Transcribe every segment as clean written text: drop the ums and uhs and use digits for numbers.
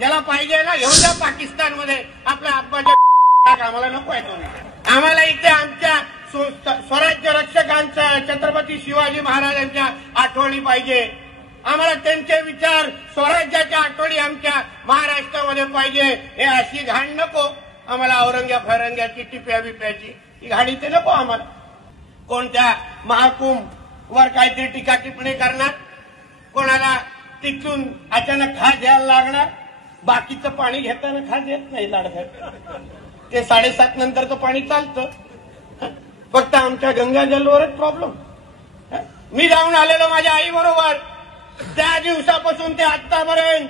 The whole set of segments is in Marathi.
ज्याला पाहिजे ना घेऊन जा पाकिस्तानमध्ये आपल्या आब्बाच्या आम्हाला नको आहे तुम्ही. आम्हाला इथे आमच्या स्वराज्य रक्षकांच्या छत्रपती शिवाजी महाराजांच्या आठवणी पाहिजे. आम्हाला त्यांचे विचार स्वराज्याच्या आठवणी आमच्या महाराष्ट्रामध्ये पाहिजे. हे अशी घाण नको आम्हाला. औरंग्याची टिप्या बिप्याची ही घाणी ते नको आम्हाला. कोणत्या महाकुंभ वर काहीतरी टीका टिप्पणी करणार, कोणाला तिथून अचानक खास द्यायला लागणार. बाकीचं पाणी घेताना खास येत नाही लाडसाहेब. ते 7:30 नंतरचं पाणी चालतं. फक्त आमच्या गंगाजलवरच प्रॉब्लेम. मी जाऊन आलेलो माझ्या आई बरोबर. त्या दिवसापासून ते आतापर्यंत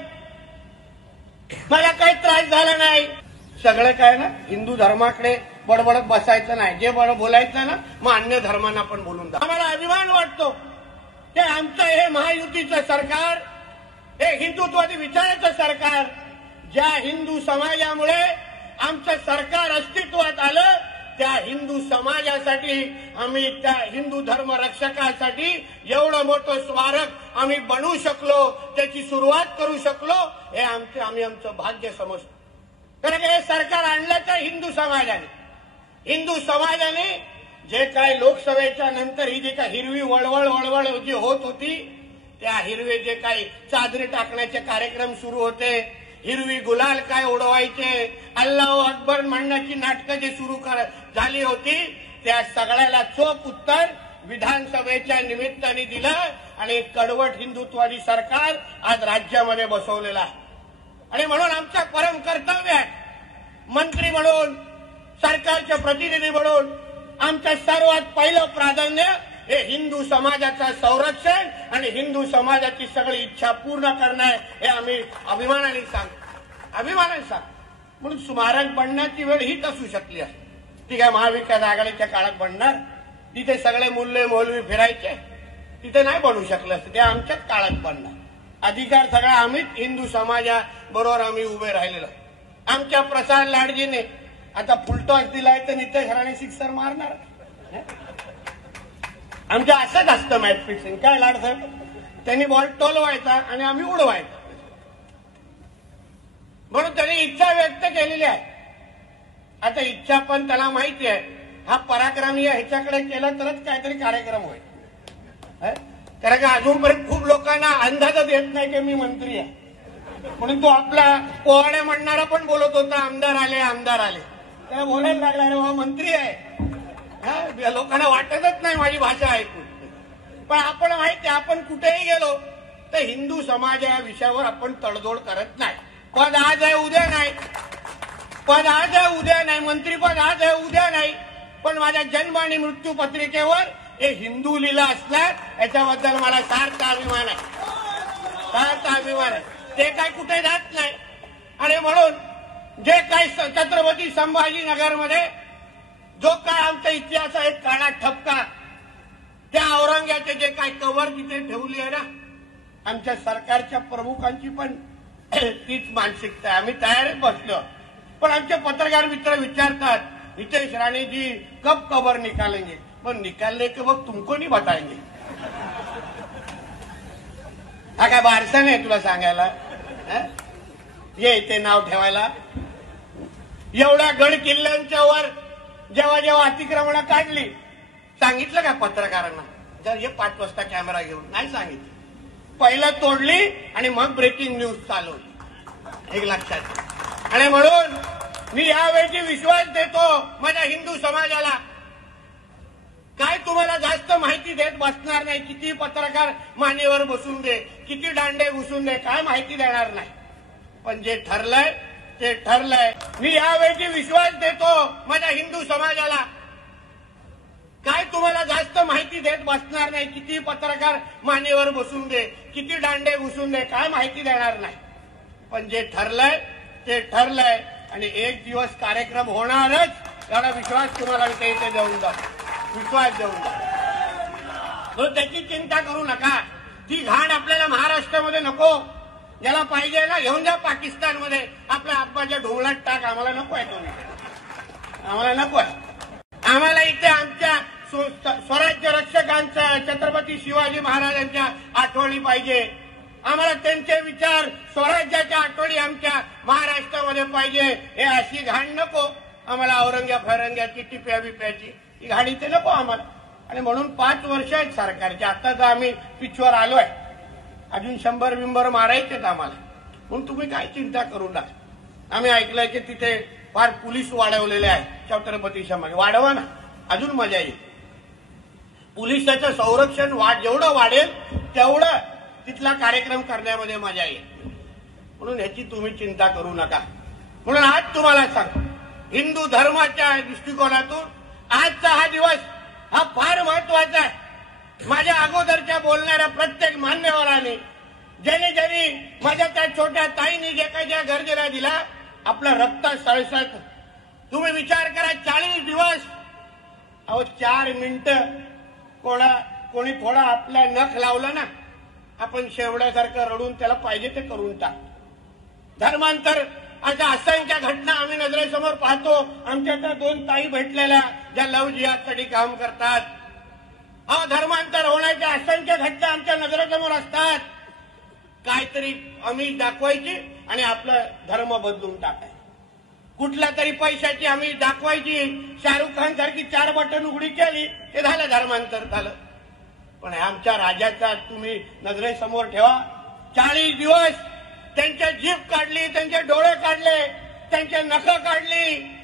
मला काही त्रास झाला नाही. सगळं काय ना हिंदू धर्माकडे बडबडत बसायचं नाही. जे बोलायचं ना मग अन्य धर्मांना पण बोलून द्या. आम्हाला अभिमान वाटतो की आमचं हे महायुतीचं सरकार, हे हिंदुत्वादी विचाराचं सरकार, ज्या हिंदू समाजामुळे आमचं सरकार अस्तित्वात आलं, त्या हिंदू समाजासाठी आम्ही, त्या हिंदू धर्म रक्षकासाठी एवढं मोठं स्मारक आम्ही बनवू शकलो, त्याची सुरुवात करू शकलो, हे आम्ही आमचं भाग्य समजतो. कारण हे सरकार आणल्याचं हिंदू समाजाने. हिंदू समाजाने जे काय लोकसभेच्या नंतर ही जी काय हिरवी वळवळ जी होत होती, त्या हिरवे जे काही चादरी टाकण्याचे कार्यक्रम सुरू होते, हिरवी गुलाल काय उडवायचे, अल्लाह अकबर म्हणण्याची नाटकं जी सुरू झाली होती, त्या सगळ्याला चोख उत्तर विधानसभेच्या निमित्ताने दिलं. आणि एक कडवट हिंदुत्वादी सरकार आज राज्यामध्ये बसवलेलं आहे. आणि म्हणून आमचं परम कर्तव्य आहे, मंत्री म्हणून, सरकारचे प्रतिनिधी म्हणून आमचं सर्वात पहिलं प्राधान्य हे हिंदू समाजाचं संरक्षण आणि हिंदू समाजाची सगळी इच्छा पूर्ण करणं आहे. हे आम्ही अभिमानाने सांगतो. म्हणून स्मारक बनण्याची वेळ हीच असू शकली असते. ती काय महाविकास आघाडीच्या काळात बनणार, तिथे सगळे मुल्ले मौलवी फिरायचे, तिथे नाही बनवू शकलं असतं. ते आमच्याच काळात बनणार. अधिकार सगळा आम्हीच हिंदू समाजाबरोबर आम्ही उभे राहिलेलो. आमच्या प्रसाद लाडजीने आता फुलटॉस दिलाय तर नितेश राणे सिक्सर मारणार. आमच्या असंच असतं मॅच फिक्सिंग. काय लाडसाहेब, त्यांनी बॉल टोलवायचा आणि आम्ही उडवायचा. म्हणून त्यांनी इच्छा व्यक्त केलेली आहे. आता इच्छा पण त्याला माहिती आहे, हा पराक्रमी ह्याच्याकडे केला तरच काहीतरी कार्यक्रम होईल. कारण का अजूनपर्यंत खूप लोकांना अंदाजच येत नाही की मी मंत्री आहे. म्हणून तो आपला पोवाड्या म्हणणारा पण बोलत होता, आमदार आले. त्या बोलायला लागला, अरे हा मंत्री आहे. लोकांना वाटतच नाही माझी भाषा ऐकून. पण आपण माहिती, आपण कुठेही गेलो तर हिंदू समाज या विषयावर आपण तडजोड करत नाही. पद आज आहे उद्या नाही, मंत्रीपद आज आहे उद्या नाही. पण माझ्या जन्म आणि मृत्यू पत्रिकेवर हे हिंदू लिहिलं असणार, याच्याबद्दल मला सार्थ अभिमान आहे. ते काय कुठे जात नाही. आणि म्हणून जे काही छत्रपती संभाजीनगरमध्ये जो काय आमचा इतिहास आहे, काळा ठपका, त्या औरंग्याचे जे काय कवर तिथे ठेवली आहे ना, आमच्या सरकारच्या प्रमुखांची पण तीच मानसिकता आहे. आम्ही तयारच बसलो. पण आमचे पत्रकार मित्र विचारतात, नितेश राणे जी कब कवर निकालेंगे. पण निकालने के वक्त तुमको नहीं बताएंगे. हा काय बारसा नाही तुला सांगायला, ये इथे नाव ठेवायला. एवढ्या गड किल्ल्यांच्या वर जेव्हा अतिक्रमण काढली, सांगितलं का पत्रकारांना जर हे 5 वाजता कॅमेरा घेऊन? नाही सांगितलं. पहिला तोडली आणि मग ब्रेकिंग न्यूज चालवली. एक लक्षात. आणि म्हणून मी यावेळी विश्वास देतो माझ्या हिंदू समाजाला, काय तुम्हाला जास्त माहिती देत बसणार नाही. किती पत्रकार मानेवर बसून दे, किती दांडे घुसून दे, काय माहिती देणार नाही. पण जे ठरलंय ते ठरलंय. मी यावेळी विश्वास देतो माझ्या हिंदू समाजाला, काय तुम्हाला जास्त माहिती देत बसणार नाही. किती पत्रकार मानेवर बसून दे, किती दांडे घुसून दे, काय माहिती देणार नाही. पण जे ठरलंय ते ठरलंय. आणि एक दिवस कार्यक्रम होणारच, एवढा विश्वास तुम्हाला इथे देऊन जा. त्याची चिंता करू नका. ती घाण आपल्याला महाराष्ट्रामध्ये नको. ज्याला पाहिजे ना घेऊन जा पाकिस्तानमध्ये, आपल्या आब्बाच्या ढोंगलात टाक. आम्हाला नको आहे तुम्ही, आम्हाला नको आहे. आम्हाला इथे आमच्या स्वराज्य रक्षकांच्या छत्रपती शिवाजी महाराजांच्या आठवणी पाहिजे. आम्हाला त्यांचे विचार स्वराज्याच्या आठवणी आमच्या महाराष्ट्रामध्ये पाहिजे. हे अशी घाण नको आम्हाला, औरंग्याची टिप्या बिप्याची ही घाणी ते नको आम्हाला. आणि म्हणून 5 वर्ष आहेत सरकारचे. आता तर आम्ही पिचवर आलोय, अजून 100 बिंबर मारायचेत आम्हाला. म्हणून तुम्ही काय चिंता करू नका. आम्ही ऐकलंय की तिथे फार पोलीस वाढवलेले आहेत छत्रपती समाज. वाढवा ना, अजून मजा येईल. पोलिसाचं संरक्षण जेवढं वाढेल तेवढं तिथला कार्यक्रम करण्यामध्ये मजा येईल. म्हणून याची तुम्ही चिंता करू नका. म्हणून आज तुम्हाला सांगतो, हिंदू धर्माच्या दृष्टिकोनातून आजचा हा दिवस हा फार महत्वाचा आहे. माझ्या अगोदरच्या बोलणाऱ्या प्रत्येक मान्यवरांनी ज्यांनी माझ्या त्या छोट्या ताईने जे काही ज्या गर्जेला दिला, आपलं रक्त सळसळत. तुम्ही विचार करा, 40 दिवस, अहो 4 मिनिटं कोणी थोडा आपल्या नख लावलं ना, आपण शेवड्यासारखं रडून त्याला पाहिजे ते करून टाक. धर्मांतर अशा असंख्य घटना आम्ही नजरेसमोर पाहतो. आमच्या त्या 2 ताई भेटलेल्या ज्या लव जिहादसाठी काम करतात. हा धर्मांतर होण्याच्या असंख्य घटना आमच्या नजरेसमोर असतात. काहीतरी आम्ही दाखवायची आणि आपला धर्म बदलून टाकायचा. कुठल्या तरी पैशाची आम्ही दाखवायची, शाहरुख खान सारखी 4 बटन उघडी केली, ते झालं धर्मांतर झालं. पण आमच्या राजाचा तुम्ही नजरेसमोर ठेवा. 40 दिवस त्यांच्या जीभ काढली, त्यांचे डोळे काढले, त्यांचे नख काढली.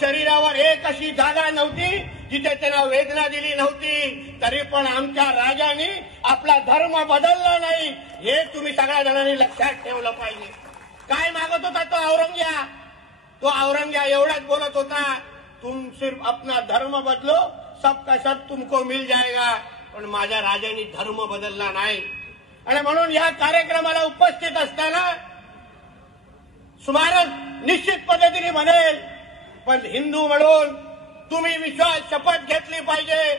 शरीरावर एक अशी जागा नव्हती जिथे त्यांना वेदना दिली नव्हती. तरी पण आमच्या राजाने आपला धर्म बदलला नाही. हे तुम्ही सगळ्या जणांनी लक्षात ठेवलं पाहिजे. काय मागत होता तो औरंग्या? तो औरंग्या एवढाच बोलत होता, तुम सिर्फ अपना धर्म बदलो, सबका सब तुमको मिल जाएगा. पण माझ्या राजाने धर्म बदलला नाही. आणि म्हणून या कार्यक्रमाला उपस्थित असताना स्मारक निश्चित पद्धतीने बनेल, पण हिंदू म्हणून तुम्ही विश्वास शपथ घेतली पाहिजे,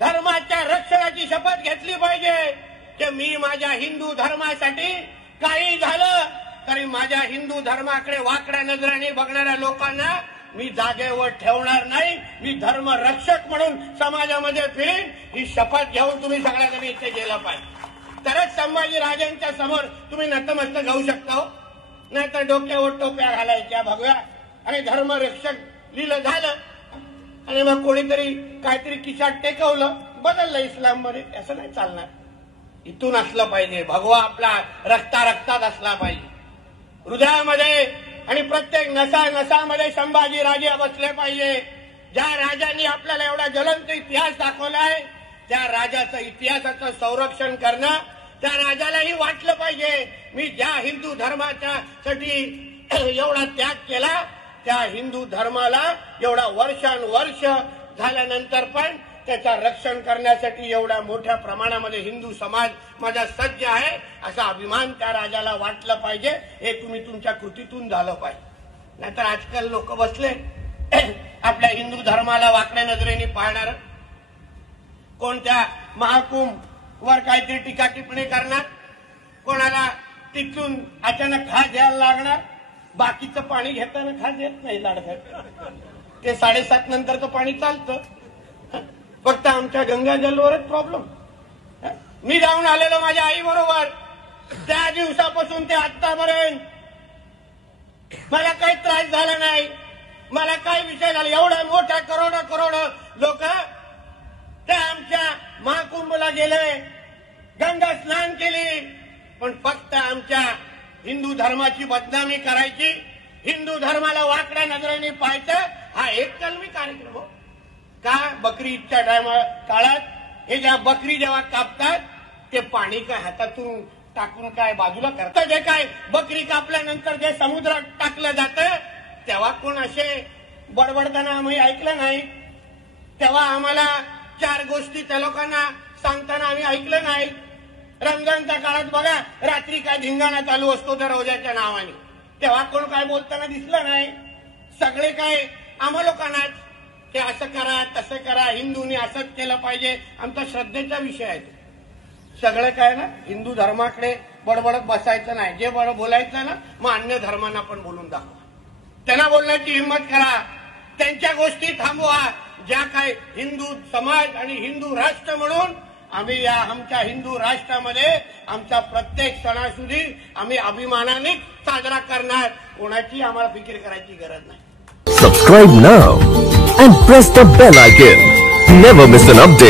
धर्माच्या रक्षणाची शपथ घेतली पाहिजे की मी माझ्या हिंदू धर्मासाठी काही झालं तरी माझ्या हिंदू धर्माकडे वाकड्या नजराने बघणाऱ्या लोकांना मी जागेवर ठेवणार नाही. मी धर्म रक्षक म्हणून समाजामध्ये फिरेन. ही शपथ घेऊन तुम्ही सगळ्यांनी इथे गेलं पाहिजे. तरच संभाजी राजांच्या समोर तुम्ही नतमस्तक जाऊ शकता. हो, नाहीतर डोक्यावर टोप्या घालायच्या भगव्या आणि धर्मरक्षक लिहिलं झालं आणि मग कोणीतरी काहीतरी खिशात टेकवलं, बदललं इस्लाम मध्ये. असं नाही चालणार. इथून असलं पाहिजे, भगवा आपला रक्तात असला पाहिजे, हृदयामध्ये आणि प्रत्येक नसामध्ये संभाजी राजे बसले पाहिजे. ज्या राजांनी आपल्याला एवढा ज्वलंत इतिहास दाखवलाय, त्या राजाचं इतिहासाचं संरक्षण करणं त्या राजालाही वाटलं पाहिजे. मी ज्या हिंदू धर्माच्यासाठी एवढा त्याग केला, त्या हिंदू धर्माला एवढा वर्षानुवर्ष झाल्यानंतर पण त्याचं रक्षण करण्यासाठी एवढ्या मोठ्या प्रमाणामध्ये हिंदू समाज माझा सज्ज आहे, असा अभिमान त्या राजाला वाटलं पाहिजे. हे तुम्ही तुमच्या कृतीतून झालं पाहिजे. नाहीतर आजकाल लोक बसले आपल्या हिंदू धर्माला वाकड्या नजरेने पाहणार, कोणत्या महाकुंभ वर काहीतरी टीका टिप्पणी करणार, कोणाला तिथून अचानक खास द्यायला लागणार. बाकीचं पाणी घेताना खास येत नाही लाडघाट, ते 7:30 नंतरचं पाणी चालतं. फक्त आमच्या गंगाजलवरच प्रॉब्लेम. मी जाऊन आलेलो माझ्या आई बरोबर, त्या दिवसापासून ते आतापर्यंत मला काही त्रास झाला नाही, मला काही विषय झाला. एवढ्या मोठ्या करोड लोक ते आमच्या महाकुंभला गेले, गंगा स्नान केली, पण फक्त आमच्या हिंदू धर्माची बदनामी करायची, हिंदू धर्माला वाकड्या नजरेने पाहायचं, हा एक कलमी कार्यक्रम. हो का? बकरी ईदच्या काळात हे ज्या बकरी जेव्हा कापतात ते पाणी काय हातातून टाकून काय बाजूला करतात, जे काय बकरी कापल्यानंतर जे समुद्रात टाकलं जातं तेव्हा कोण असे बडबडताना आम्ही ऐकलं नाही. तेव्हा आम्हाला 4 गोष्टी त्या लोकांना सांगताना आम्ही ऐकलं नाही. रमजानच्या काळात बघा रात्री काय धिंगाणा चालू असतो त्या रोजाच्या नावाने, तेव्हा कोण काय बोलताना दिसलं नाही. सगळे काय आम्हा लोकांनाच ते असं करा तसं करा, हिंदूंनी असंच केलं पाहिजे, आमचा श्रद्धेचा विषय आहे. सगळं काय ना हिंदू धर्माकडे बडबडत बसायचं नाही. जे बोलायचं ना मग अन्य धर्मांना पण बोलून दाखवा, त्यांना बोलण्याची हिंमत करा, त्यांच्या गोष्टी थांबवा. ज्या काय हिंदू समाज आणि हिंदू राष्ट्र म्हणून आम्ही या आमच्या हिंदू राष्ट्रामध्ये आमच्या प्रत्येक सणासुदी आम्ही अभिमानाने साजरा करणार. कोणाची आम्हाला फिकीर करायची गरज नाही. Subscribe now and press the bell icon. Never miss an update.